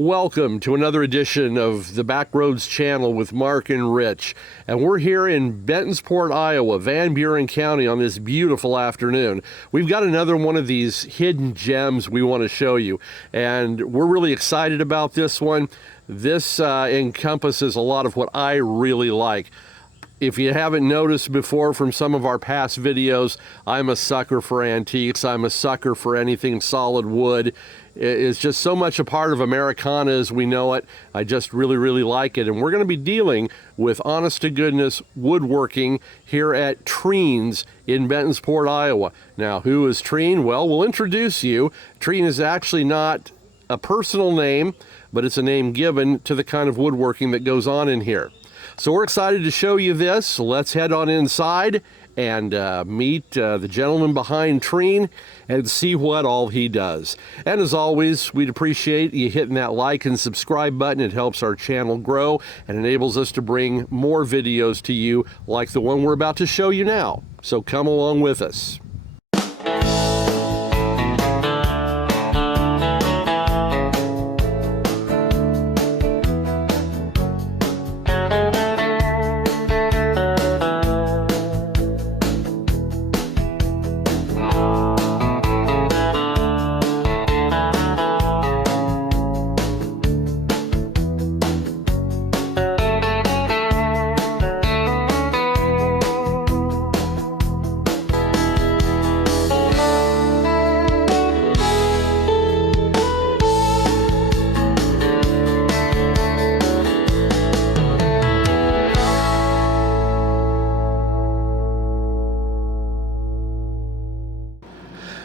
Welcome to another edition of the Backroads channel with Mark and Rich. And we're here in Bentonsport, Iowa, Van Buren County on this beautiful afternoon. We've got another one of these hidden gems we want to show you. And we're really excited about this one. This encompasses a lot of what I really like. If you haven't noticed before from some of our past videos, I'm a sucker for antiques. I'm a sucker for anything solid wood. It's just so much a part of Americana as we know it. I just really like it. And we're going to be dealing with honest-to-goodness woodworking here at Treen's in Bentonsport, Iowa. Now, who is Treen? Well, we'll introduce you. Treen is actually not a personal name, but it's a name given to the kind of woodworking that goes on in here. So we're excited to show you this. Let's head on inside and meet the gentleman behind Treen and see what all he does. And as always, we'd appreciate you hitting that like and subscribe button. It helps our channel grow and enables us to bring more videos to you like the one we're about to show you now. So come along with us.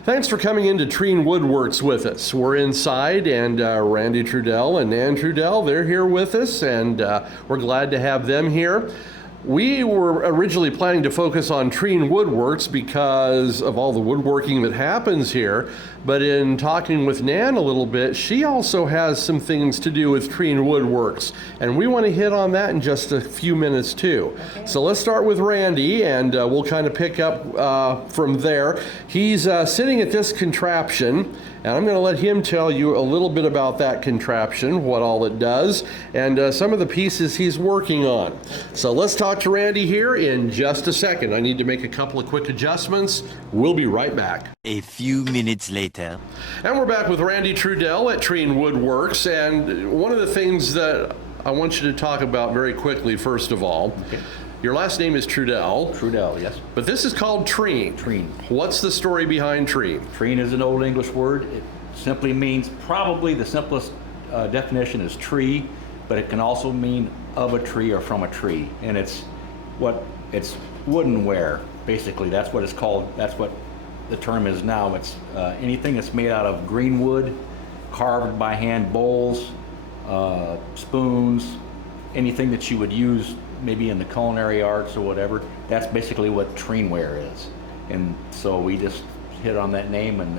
Thanks for coming into Treen Woodworks with us. We're inside, and Randy Trudell and Nan Trudell, they're here with us, and we're glad to have them here. We were originally planning to focus on Treen Woodworks because of all the woodworking that happens here, but in talking with Nan a little bit, she also has some things to do with Treen Woodworks, and we want to hit on that in just a few minutes too. Okay. So let's start with Randy, and we'll kind of pick up from there. He's sitting at this contraption, and I'm going to let him tell you a little bit about that contraption, what all it does, and some of the pieces he's working on. So let's talk to Randy here in just a second. I need to make a couple of quick adjustments. We'll be right back. A few minutes later. And we're back with Randy Trudell at Treen Woodworks, and one of the things that I want you to talk about very quickly, first of all, okay. Your last name is Trudell. Trudell, yes. But this is called Treen. Treen. What's the story behind Treen? Treen is an old English word. It simply means, probably the simplest definition is tree, but it can also mean of a tree or from a tree. And it's woodenware, basically. That's what it's called. That's what the term is now. It's anything that's made out of green wood, carved by hand, bowls, spoons, anything that you would use maybe in the culinary arts or whatever. That's basically what treenware is. And so we just hit on that name, and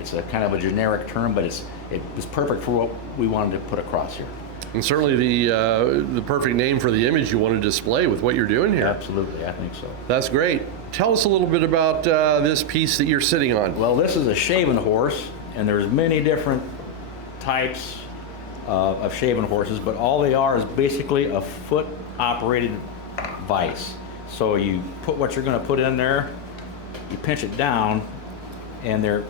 it's a kind of a generic term, but it was perfect for what we wanted to put across here. And certainly the perfect name for the image you want to display with what you're doing here. Absolutely, I think so. That's great. Tell us a little bit about this piece that you're sitting on. Well, this is a shaving horse, and there's many different types of shaving horses, but all they are is basically a foot-operated vise. So you put what you're going to put in there, you pinch it down, and they're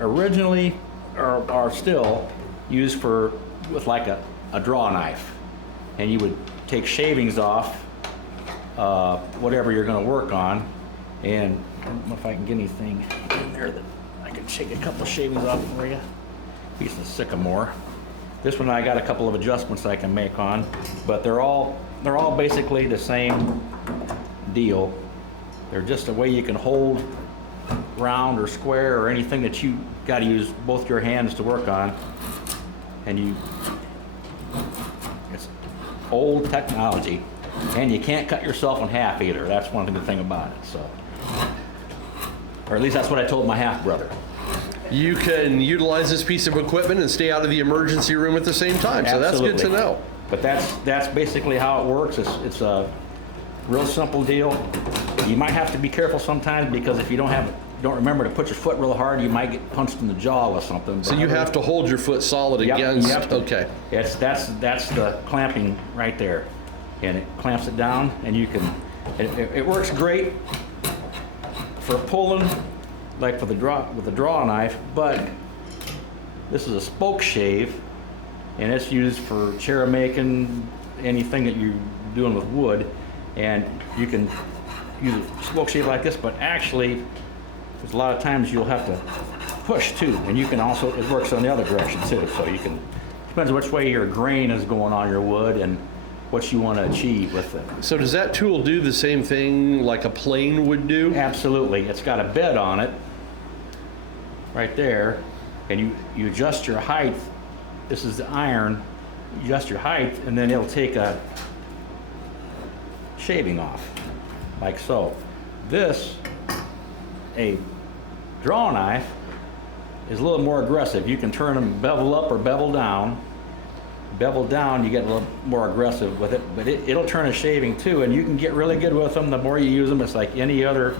originally are still used with like a draw knife, and you would take shavings off whatever you're going to work on. And I don't know if I can get anything in there that I can shake a couple of shavings off for you. Piece of sycamore. This one I got a couple of adjustments I can make on, but they're all basically the same deal. They're just a way you can hold round or square or anything that you got to use both your hands to work on. And it's old technology, and you can't cut yourself in half either. That's one good thing about it. So, or at least that's what I told my half brother. You can utilize this piece of equipment and stay out of the emergency room at the same time. So Absolutely. That's good to know. But that's basically how it works. It's a real simple deal. You might have to be careful sometimes, because if you don't have don't remember to put your foot real hard, you might get punched in the jaw with something. So you have to hold your foot solid Yep, against. yep. Okay. That's the clamping right there, and it clamps it down, and you can. It works great for pulling, like with a draw knife, but this is a spoke shave, and it's used for chair making, anything that you're doing with wood, and you can use a spoke shave like this, but actually there's a lot of times you'll have to push too, and you can also, it works on the other direction too, so you can, depends which way your grain is going on your wood and what you want to achieve with it. So does that tool do the same thing like a plane would do? Absolutely. It's got a bed on it right there, and you adjust your height. This is the iron. You adjust your height, and then it'll take a shaving off, like so. This, a draw knife, is a little more aggressive. You can turn them bevel up or bevel down. Bevel down, you get a little more aggressive with it, but it'll turn a shaving too, and you can get really good with them. The more you use them, it's like any other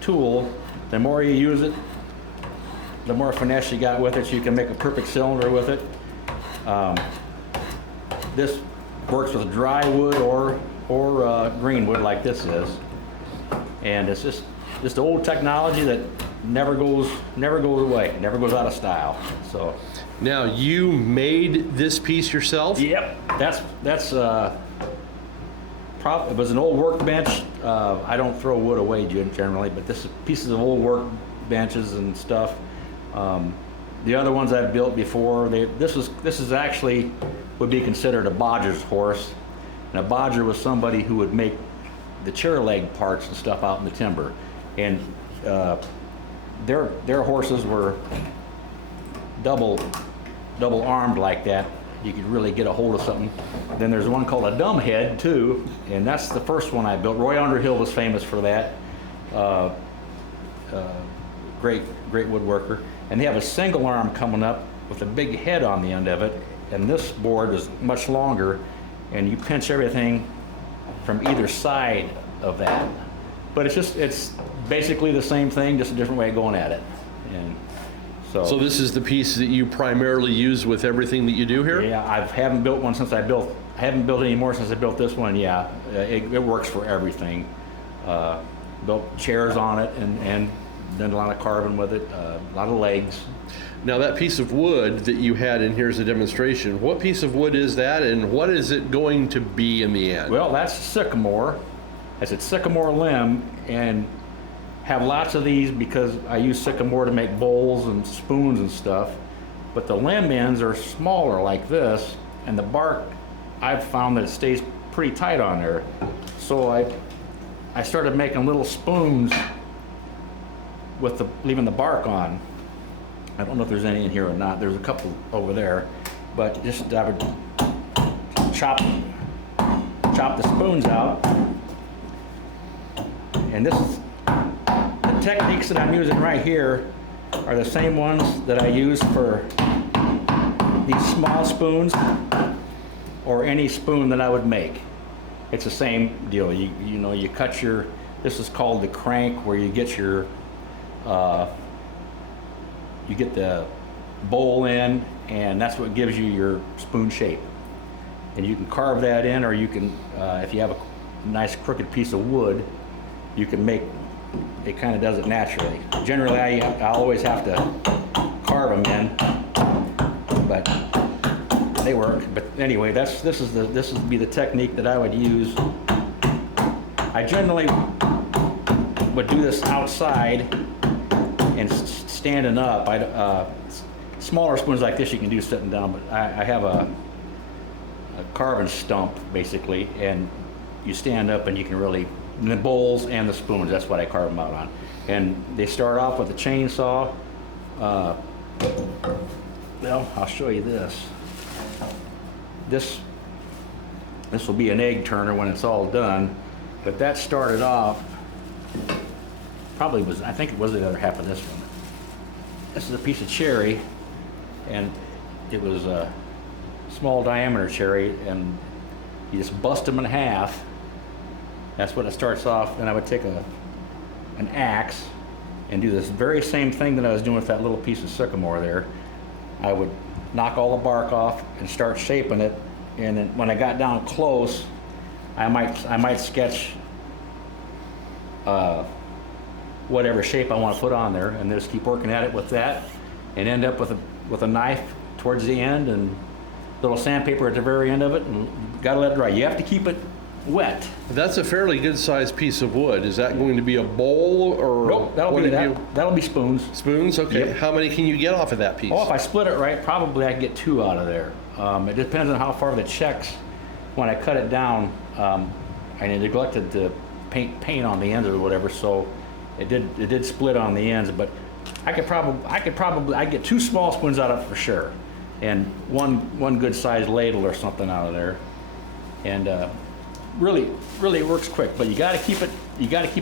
tool. The more you use it, the more finesse you got with it, so you can make a perfect cylinder with it. This works with dry wood or green wood like this is, and it's just old technology that never goes away, never goes out of style. So. Now, you made this piece yourself? Yep, that's it was an old workbench. I don't throw wood away generally, but this is pieces of old workbenches and stuff. The other ones I've built before, this is actually would be considered a bodger's horse, and a bodger was somebody who would make the chair leg parts and stuff out in the timber, and their horses were double armed like that. You could really get a hold of something. Then there's one called a dumb head too, and that's the first one I built. Roy Underhill was famous for that. Great woodworker. And they have a single arm coming up with a big head on the end of it, and this board is much longer, and you pinch everything from either side of that. But it's basically the same thing, just a different way of going at it. And so this is the piece that you primarily use with everything that you do here? Yeah, I haven't built one since I haven't built any more since I built this one. Yeah, it works for everything. Built chairs on it and done a lot of carving with it, a lot of legs. Now that piece of wood that you had in here as a demonstration, what piece of wood is that, and what is it going to be in the end? Well, that's sycamore. That's a sycamore limb, and have lots of these because I use sycamore to make bowls and spoons and stuff, but the limb ends are smaller like this, and the bark, I've found that it stays pretty tight on there. So I started making little spoons with leaving the bark on. I don't know if there's any in here or not. There's a couple over there, but just I would chop the spoons out, and this is the techniques that I'm using right here are the same ones that I use for these small spoons or any spoon that I would make. It's the same deal. You cut your, this is called the crank, where you get your you get the bowl in, and that's what gives you your spoon shape. And you can carve that in, or you can, if you have a nice crooked piece of wood, you can make, it kind of does it naturally. Generally, I always have to carve them in, but they work. But anyway, this would be the technique that I would use. I generally would do this outside and standing up. Smaller spoons like this you can do sitting down, but I have a carving stump basically, and you stand up and you can really, the bowls and the spoons, that's what I carve them out on. And they start off with a chainsaw. Well, I'll show you this. This will be an egg turner when it's all done, but that started off, probably was, I think it was the other half of this one. This is a piece of cherry, and it was a small diameter cherry, and you just bust them in half. That's what it starts off. Then I would take an axe and do this very same thing that I was doing with that little piece of sycamore there. I would knock all the bark off and start shaping it, and then when I got down close, I might sketch whatever shape I want to put on there, and just keep working at it with that, and end up with a knife towards the end and little sandpaper at the very end of it, and gotta let it dry. You have to keep it wet. That's a fairly good sized piece of wood. Is that going to be a bowl or? Nope, that'll be spoons. Spoons? Okay. Yep. How many can you get off of that piece? Oh, if I split it right, probably I can get 2 out of there. It depends on how far the checks. When I cut it down, I neglected to paint on the ends or whatever, so it did split on the ends. But I get 2 small spoons out of it for sure, and one good sized ladle or something out of there, and really it works quick. But you got to keep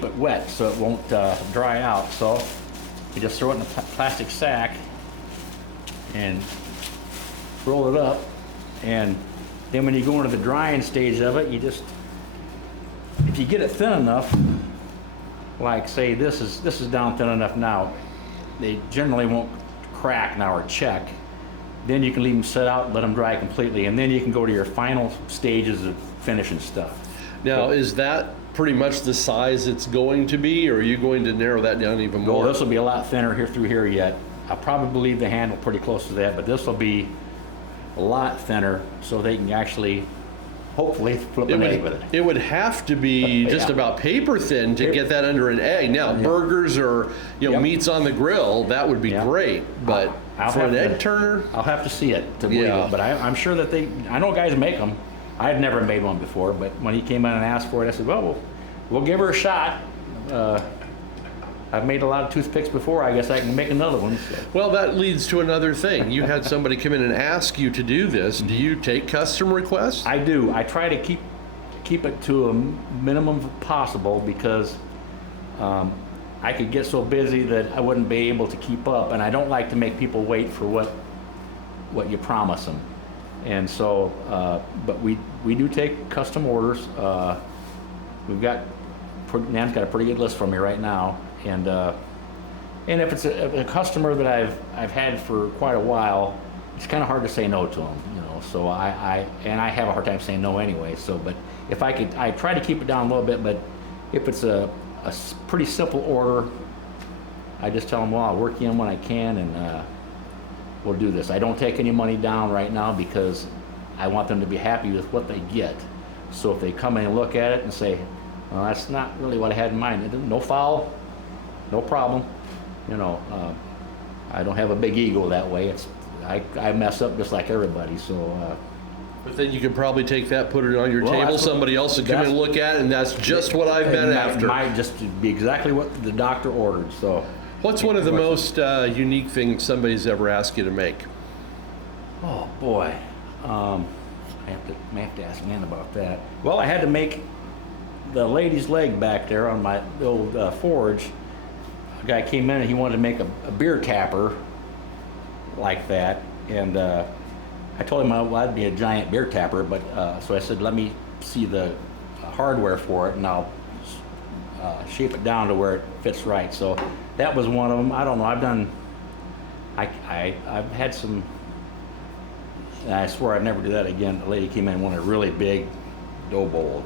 it wet so it won't dry out. So you just throw it in a plastic sack and roll it up, and then when you go into the drying stage of it, if you get it thin enough, like say this is down thin enough now, they generally won't crack now or check. Then you can leave them set out and let them dry completely, and then you can go to your final stages of finishing stuff. Now, is that pretty much the size it's going to be, or are you going to narrow that down even more? Well, this will be a lot thinner here through here yet. I'll probably leave the handle pretty close to that, but this will be a lot thinner so they can actually, hopefully, flip an egg with it. It would have to be just about paper thin to get that under an egg. Now, burgers or meats on the grill, that would be great, but for an egg turner? I'll have to see it to believe it, but I'm sure that I know guys make them. I've never made one before, but when he came in and asked for it, I said, well, we'll give her a shot. I've made a lot of toothpicks before. I guess I can make another one. So. Well, that leads to another thing. You had somebody come in and ask you to do this. Do you take custom requests? I do. I try to keep it to a minimum possible because I could get so busy that I wouldn't be able to keep up, and I don't like to make people wait for what you promise them. And so, but we do take custom orders. Nan's got a pretty good list for me right now, and if it's a customer that I've had for quite a while, it's kind of hard to say no to them, So I have a hard time saying no anyway. So, but if I try to keep it down a little bit. But if it's a pretty simple order, I just tell them, well, I'll work you in when I can, and we'll do this. I don't take any money down right now because I want them to be happy with what they get. So if they come in and look at it and say, well, that's not really what I had in mind. No foul, no problem. I don't have a big ego that way. I mess up just like everybody. So. But then you could probably take that, put it on your table. Somebody else would come in and look at it, and that's just what I've been after. Might just be exactly what the doctor ordered. So. What's one of the most unique things somebody's ever asked you to make? Oh boy, I have to ask Nan about that. Well, I had to make the lady's leg back there on my old forge. A guy came in and he wanted to make a beer tapper like that, and I told him I'd be a giant beer tapper, but so I said, let me see the hardware for it, and I'll shape it down to where it fits right. So that was one of them. I don't know. I've had some. And I swear I'd never do that again. The lady came in and wanted a really big dough bowl,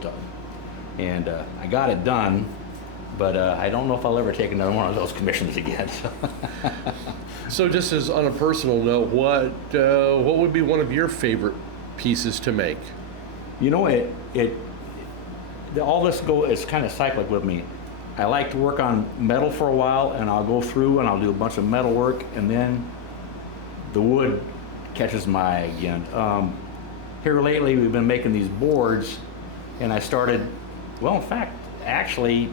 and I got it done. But I don't know if I'll ever take another one of those commissions again. So just as on a personal note, what would be one of your favorite pieces to make? All this it's kind of cyclic with me. I like to work on metal for a while, and I'll go through and I'll do a bunch of metal work, and then the wood catches my eye again. Here lately, we've been making these boards, and I started. Well, in fact, actually,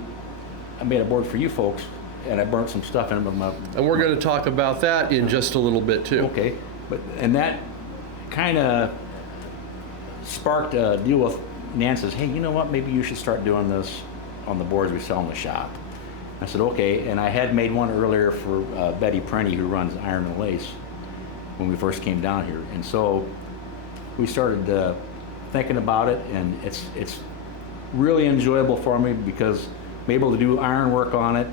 I made a board for you folks, and I burnt some stuff in them. And we're going to talk about that in just a little bit too. Okay, and that kind of sparked a deal with Nan. Says, hey, you know what? Maybe you should start doing this on the boards we sell in the shop. I said, okay, and I had made one earlier for Betty Prenny, who runs Iron and Lace, when we first came down here, and so we started thinking about it, and it's really enjoyable for me because I'm able to do iron work on it,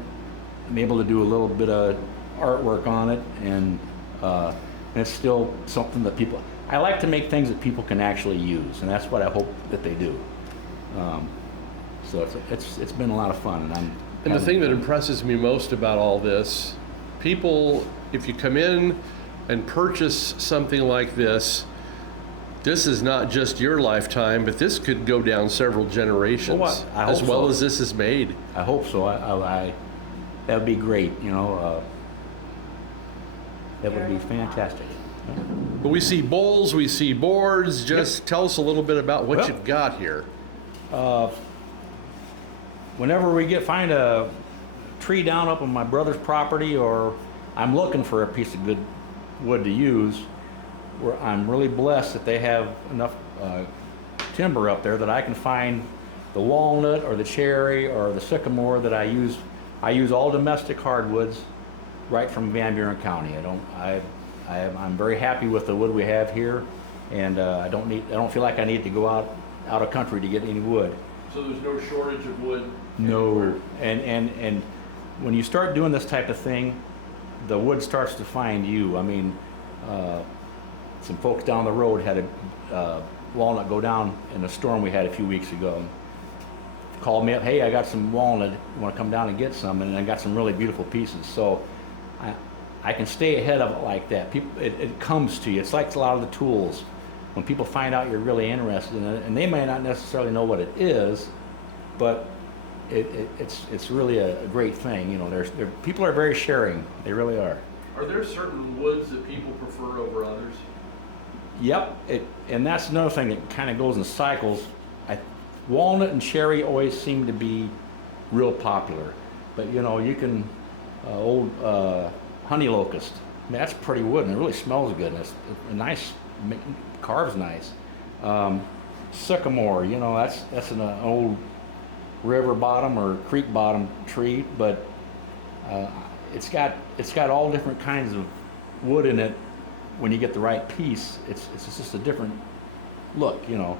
I'm able to do a little bit of artwork on it, and it's still something that people. I like to make things that people can actually use, and that's what I hope that they do. So it's been a lot of fun, And the thing that impresses me most about all this, people, if you come in and purchase something like this is not just your lifetime, but this could go down several generations, I hope as well so. as this is made. I hope so. That would be great. You know, that would be fantastic. But we see bowls, we see boards. Just tell us a little bit about what Well, you've got here. Whenever we find a tree down up on my brother's property, or I'm looking for a piece of good wood to use, I'm really blessed that they have enough timber up there that I can find the walnut or the cherry or the sycamore that I use. I use all domestic hardwoods right from Van Buren County. I'm very happy with the wood we have here, and I don't feel like I need to go out of country to get any wood. So there's no shortage of wood? No, and when you start doing this type of thing, the wood starts to find you. I mean, some folks down the road had a walnut go down in a storm we had a few weeks ago. Called me up, hey, I got some walnut, you want to come down and get some? And I got some really beautiful pieces. So I can stay ahead of it like that. It comes to you. It's like a lot of the tools. When people find out you're really interested in it, and they may not necessarily know what it is, but it's really a great thing. You know, people are very sharing. They really are. Are there certain woods that people prefer over others? Yep, and that's another thing that kind of goes in cycles. Walnut and cherry always seem to be real popular, but you know, you can old honey locust. I mean, that's pretty wood, and it really smells good. And it's a nice, carves nice. Sycamore, you know, that's an old river bottom or creek bottom tree, but it's got all different kinds of wood in it. When you get the right piece, it's just a different look, you know,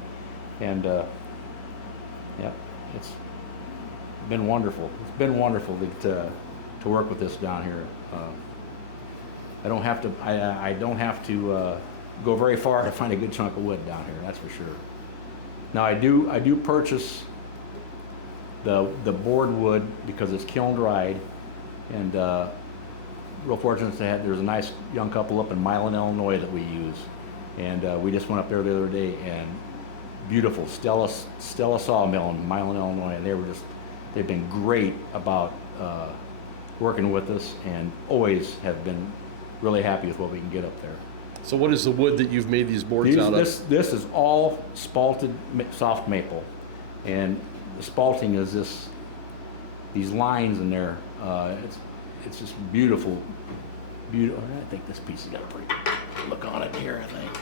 and yeah, it's been wonderful. It's been wonderful to work with this down here. I don't have to go very far to find a good chunk of wood down here. That's for sure. Now I do purchase the board wood because it's kiln dried, and real fortunate to have. There's a nice young couple up in Milan, Illinois that we use, and we just went up there the other day, and beautiful Stella Sawmill in Milan, Illinois, and they've been great about working with us, and always have been really happy with what we can get up there. So what is the wood that you've made these boards out of? This is all spalted soft maple, and the spalting is these lines in there. It's just beautiful. I think this piece has got a pretty good look on it here, I think.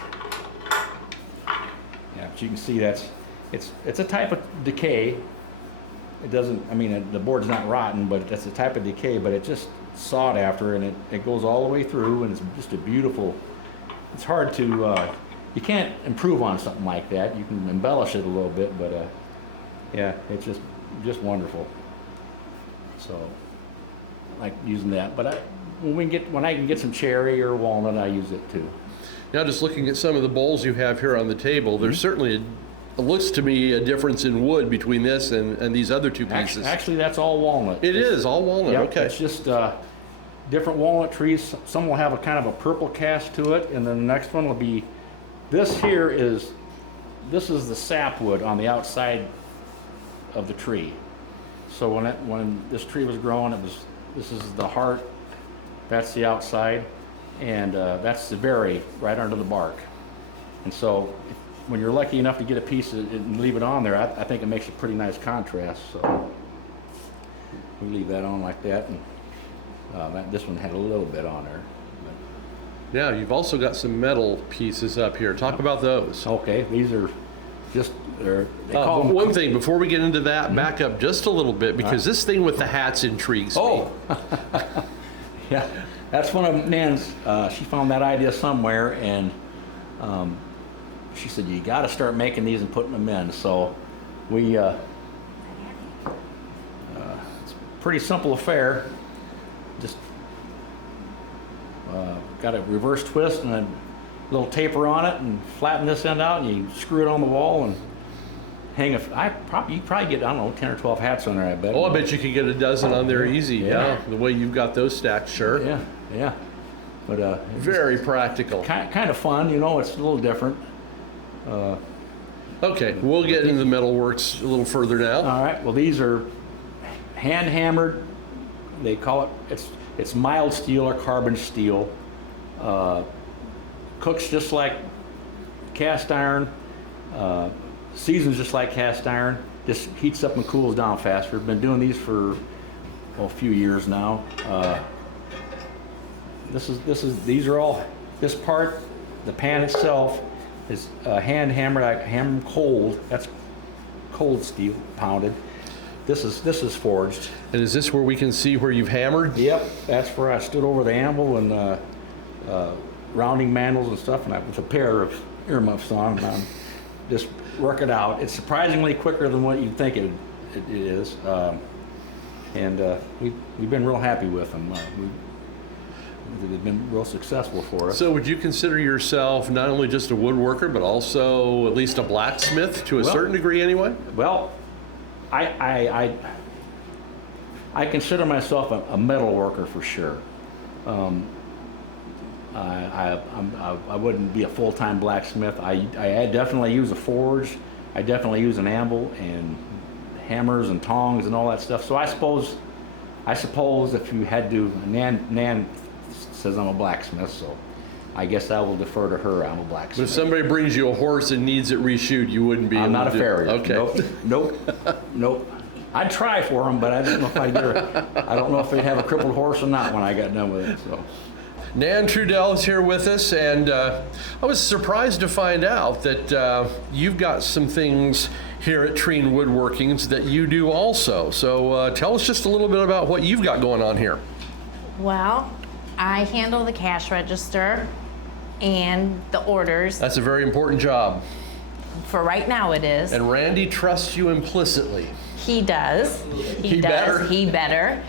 Yeah, but you can see it's a type of decay. It doesn't, I mean, the board's not rotten, but that's a type of decay, but it just sought after, and it goes all the way through, and it's just a beautiful, it's hard to, you can't improve on something like that. You can embellish it a little bit, but yeah, it's just wonderful. So I like using that, but when I can get some cherry or walnut, I use it too. Now, just looking at some of the bowls you have here on the table, there's certainly, it looks to me, a difference in wood between this and these other two pieces. Actually, that's all walnut. It is all walnut. Yep, Okay. it's just different walnut trees. Some will have a kind of a purple cast to it, and then the next one will be, this is the sapwood on the outside of the tree. So when this tree was growing, this is the heart, that's the outside, and that's the berry right under the bark. And so when you're lucky enough to get a piece of it and leave it on there, I think it makes a pretty nice contrast. So we leave that on like that, and this one had a little bit on there. Now, you've also got some metal pieces up here. Talk about those. Okay, these are just, they call them... One thing, before we get into that, back up just a little bit, because this thing with the hats intrigues me. Oh, yeah, that's one of Nan's, she found that idea somewhere, and she said, you got to start making these and putting them in. So we, it's a pretty simple affair. just got a reverse twist and a little taper on it, and flatten this end out, and you screw it on the wall and hang you probably get, I don't know, 10 or 12 hats on there, I bet. Oh, I bet you could get a dozen on there easy. Yeah. The way you've got those stacked, sure. Yeah. But Very practical. kind of fun, you know. It's a little different. Okay, we'll get into the metalworks a little further now. All right. Well, these are hand hammered. They call it's mild steel or carbon steel. Cooks just like cast iron. Seasons just like cast iron. Just heats up and cools down faster. Been doing these for a few years now. These are all, this part, the pan itself is hand hammered. I hammer them cold. That's cold steel, pounded. This is forged. And is this where we can see where you've hammered? Yep, that's where I stood over the anvil and rounding mandrels and stuff, and with a pair of earmuffs on, and I'm just work it out. It's surprisingly quicker than what you'd think it is, and we've been real happy with them. They've been real successful for us. So would you consider yourself not only just a woodworker, but also at least a blacksmith to a certain degree anyway? Well, I consider myself a metal worker for sure. I wouldn't be a full-time blacksmith. I definitely use a forge. I definitely use an anvil and hammers and tongs and all that stuff. So I suppose if you had to, Nan says I'm a blacksmith, so I guess I will defer to her. I'm a blacksmith. But if somebody brings you a horse and needs it reshoot, you wouldn't be I'm able not to a farrier. Okay. Nope. I'd try for them, but I don't know if I don't know if they'd have a crippled horse or not when I got done with it. So. Nan Trudell is here with us, and I was surprised to find out that you've got some things here at Treen Woodworkings that you do also. So tell us just a little bit about what you've got going on here. Well, I handle the cash register and the orders. That's a very important job. For right now it is. And Randy trusts you implicitly. He does. He better. He better.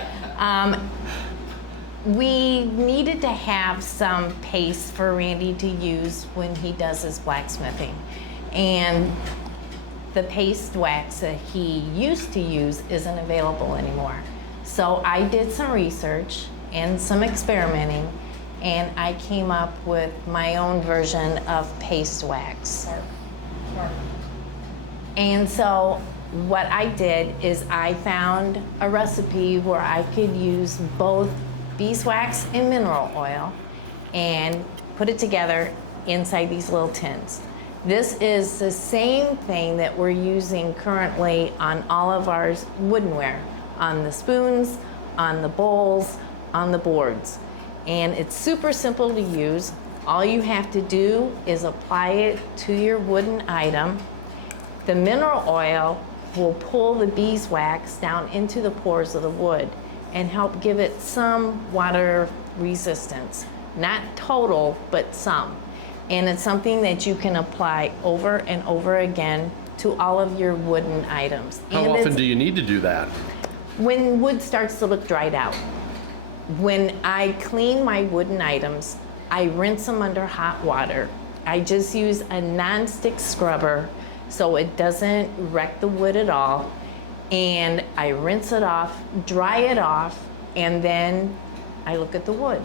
We needed to have some paste for Randy to use when he does his blacksmithing. And the paste wax that he used to use isn't available anymore. So I did some research and some experimenting, and I came up with my own version of paste wax. And so what I did is I found a recipe where I could use both beeswax and mineral oil and put it together inside these little tins. This is the same thing that we're using currently on all of our woodenware, on the spoons, on the bowls, on the boards. And it's super simple to use. All you have to do is apply it to your wooden item. The mineral oil will pull the beeswax down into the pores of the wood and help give it some water resistance. Not total, but some. And it's something that you can apply over and over again to all of your wooden items. How often do you need to do that? When wood starts to look dried out. When I clean my wooden items, I rinse them under hot water. I just use a non-stick scrubber so it doesn't wreck the wood at all. And I rinse it off, dry it off, and then I look at the wood.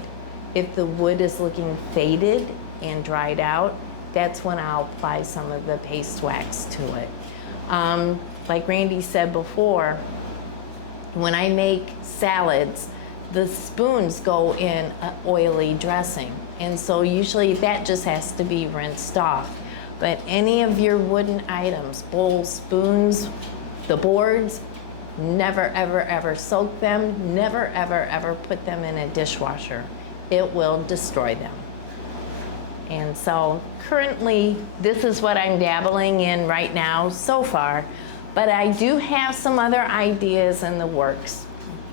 If the wood is looking faded and dried out, that's when I'll apply some of the paste wax to it. Like Randy said before, when I make salads, the spoons go in an oily dressing. And so usually that just has to be rinsed off. But any of your wooden items, bowls, spoons, the boards, never, ever, ever soak them. Never, ever, ever put them in a dishwasher. It will destroy them. And so currently, this is what I'm dabbling in right now so far. But I do have some other ideas in the works.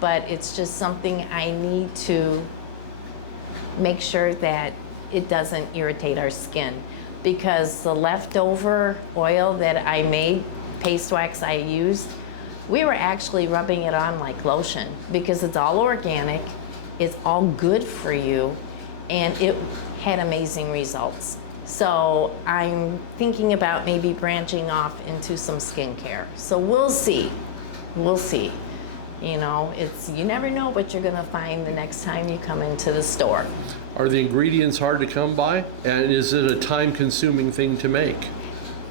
But it's just something I need to make sure that it doesn't irritate our skin. Because the leftover oil that I made, paste wax I used, we were actually rubbing it on like lotion because it's all organic It's all good for you, and it had amazing results. So I'm thinking about maybe branching off into some skincare. So we'll see. We'll see. You know, you never know what you're gonna find the next time you come into the store. Are the ingredients hard to come by? And is it a time-consuming thing to make?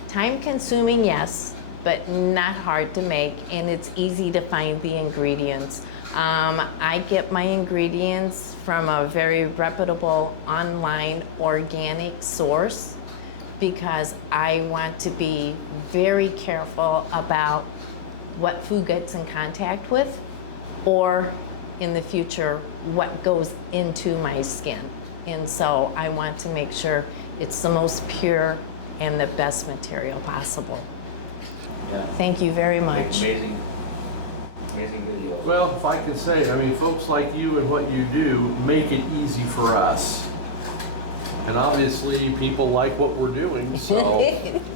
Time consuming, yes, but not hard to make, and it's easy to find the ingredients. I get my ingredients from a very reputable online organic source because I want to be very careful about what food gets in contact with, or in the future, what goes into my skin. And so I want to make sure it's the most pure and the best material possible. Yeah. Thank you very much. Amazing video. Well, if I can say, I mean, folks like you and what you do make it easy for us. And obviously, people like what we're doing, so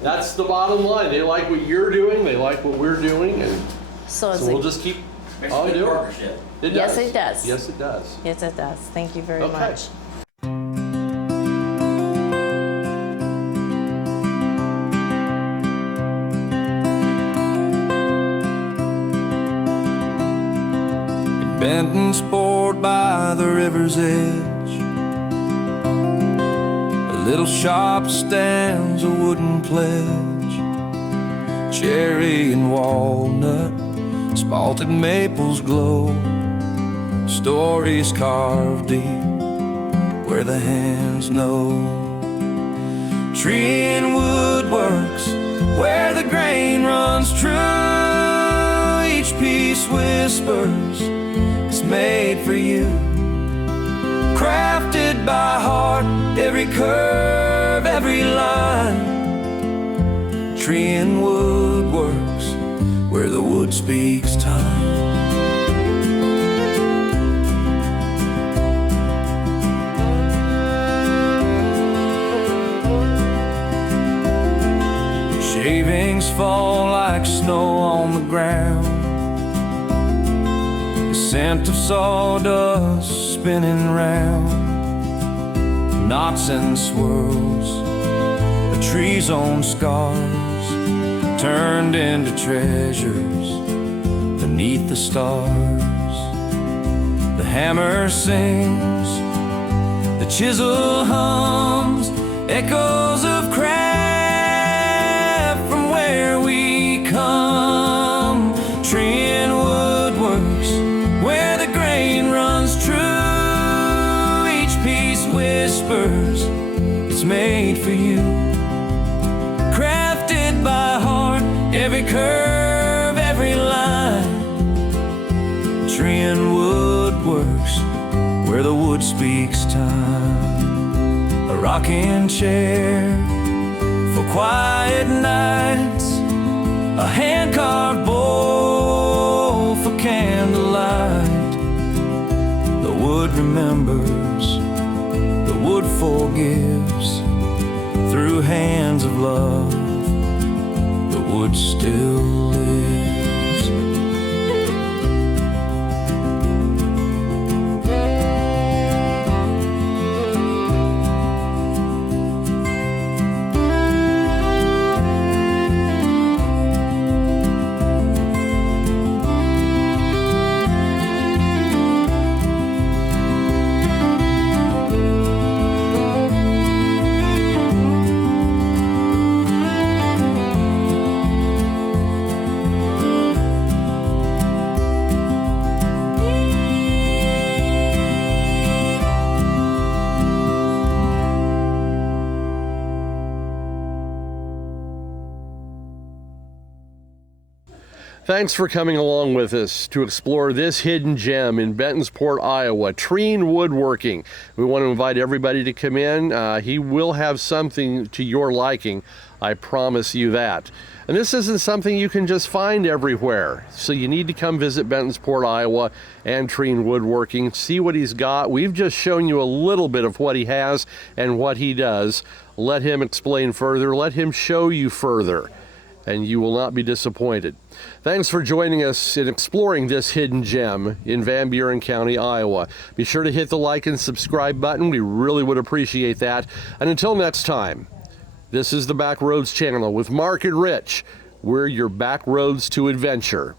that's the bottom line. They like what you're doing, they like what we're doing, and So, so we'll just keep Makes on a good doing it. partnership. It Yes, does. it does. Yes, it does. Yes, it does. Thank you very Okay. much. Bentonsport by the river's edge, a little shop stands a wooden pledge, cherry and walnut, spalted maples glow, stories carved deep where the hands know. Treen Woodworks, where the grain runs true, each piece whispers it's made for you, crafted by heart, every curve, every line. Treen Woodworks, where the wood speaks time. Shavings fall like snow on the ground, the scent of sawdust spinning round, knots and swirls, a tree's own scars turned into treasures beneath the stars. The hammer sings, the chisel hums, echoes of craft from where we come. Treen Woodworks, where the grain runs true, each piece whispers it's made for you, crafted by heart, every curve, every line. Treen Woodworks, where the wood speaks time. A rocking chair for quiet nights, a hand-carved bowl for candlelight. The wood remembers, the wood forgives, through hands of love, the wood still lives. Thanks for coming along with us to explore this hidden gem in Bentonsport, Iowa, Treen Woodworking. We want to invite everybody to come in. He will have something to your liking, I promise you that. And this isn't something you can just find everywhere. So you need to come visit Bentonsport, Iowa and Treen Woodworking, see what he's got. We've just shown you a little bit of what he has and what he does. Let him explain further. Let him show you further. and you will not be disappointed. Thanks for joining us in exploring this hidden gem in Van Buren County, Iowa. Be sure to hit the like and subscribe button. We really would appreciate that. And until next time, this is the Backroads channel with Mark and Rich. We're your backroads to adventure.